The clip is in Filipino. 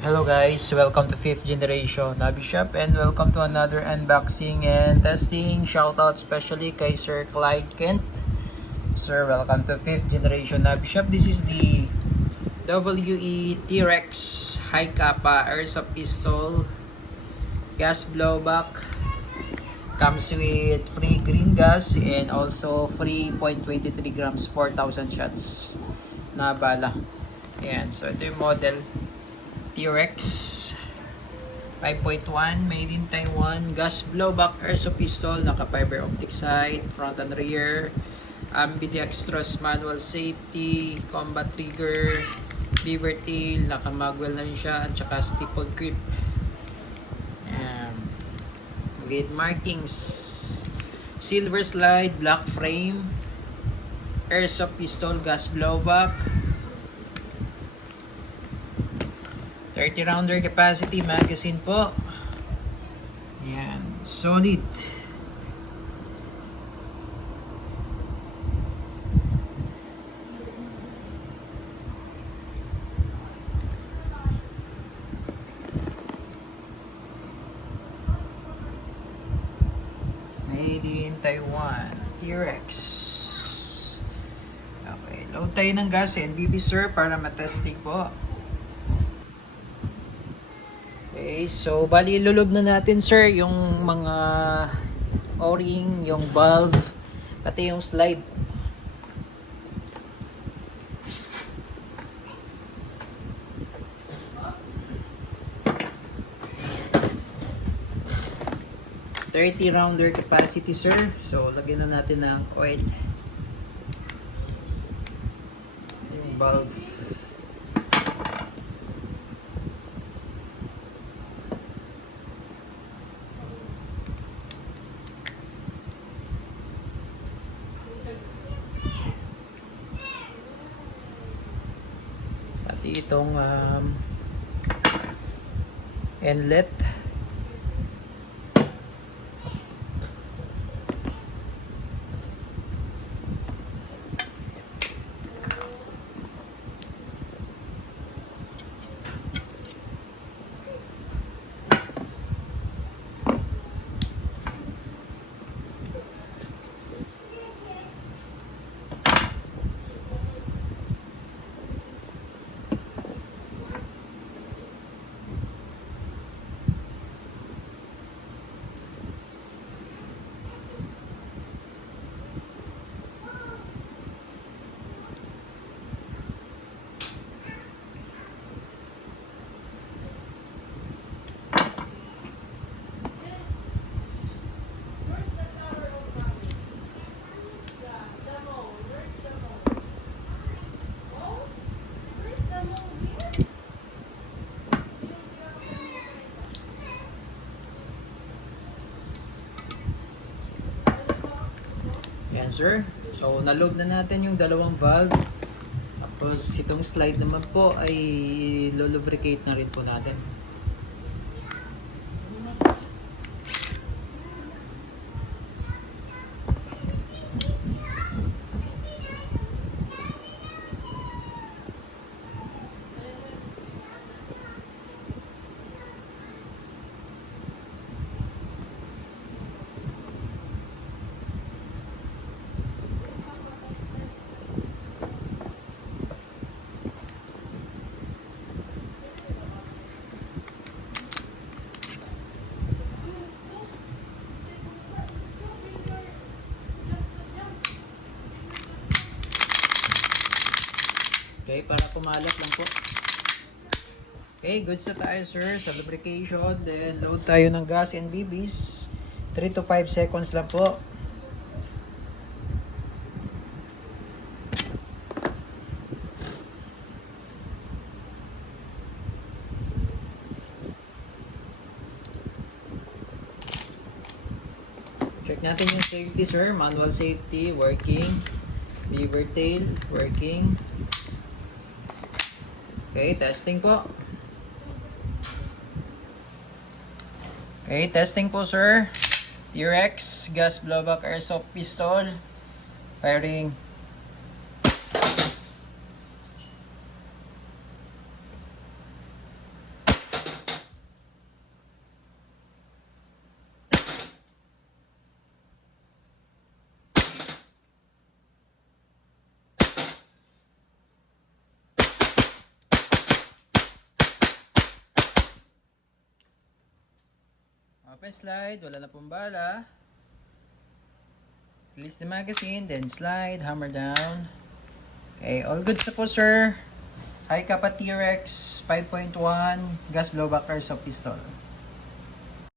Hello guys, welcome to 5th generation Nabi Shop and welcome to another unboxing and testing. Shoutout especially kay Sir Clyde Kent. Sir, welcome to 5th generation Nabi Shop. This is the WE T-Rex High Kappa Airsoft Pistol gas blowback. Comes with free green gas and also free 0.23 grams 4,000 shots na bala. Ayan, so ito yung model T-Rex 5.1 made in Taiwan, gas blowback airsoft pistol, naka fiber optic sight, front and rear, ambidextrous manual safety, combat trigger, lever tail, naka magwell na rin siya, at saka stippled grip. Gate markings, silver slide, black frame, airsoft pistol, gas blowback, 30 rounder capacity magazine po. Yan, solid. Made in Taiwan, T-Rex. Okay, load tayo ng gas NBB sir para matesting po. Okay, so bali ilulog na natin sir yung mga o-ring, yung valve, pati yung slide. .30 rounder capacity sir. So lagyan na natin ng oil. Yung valve. Pati itong inlet. Yan sir. So naload na natin yung dalawang valve. Tapos itong slide naman po ay lubricate na rin po natin. Okay, para kumalat lang po. Okay, goods na tayo sir sa lubrication. Then load tayo ng gas and BBs. 3 to 5 seconds lang po. Check natin yung safety sir. Manual safety working. Lever tail working. Okay, testing po. Okay, testing po sir. T-Rex gas blowback airsoft pistol. Firing. Open slide, wala na pong bala. Release the magazine, then slide, hammer down. Okay, all good sa po, sir. High Kappa T-Rex 5.1 gas blowback airsoft pistol.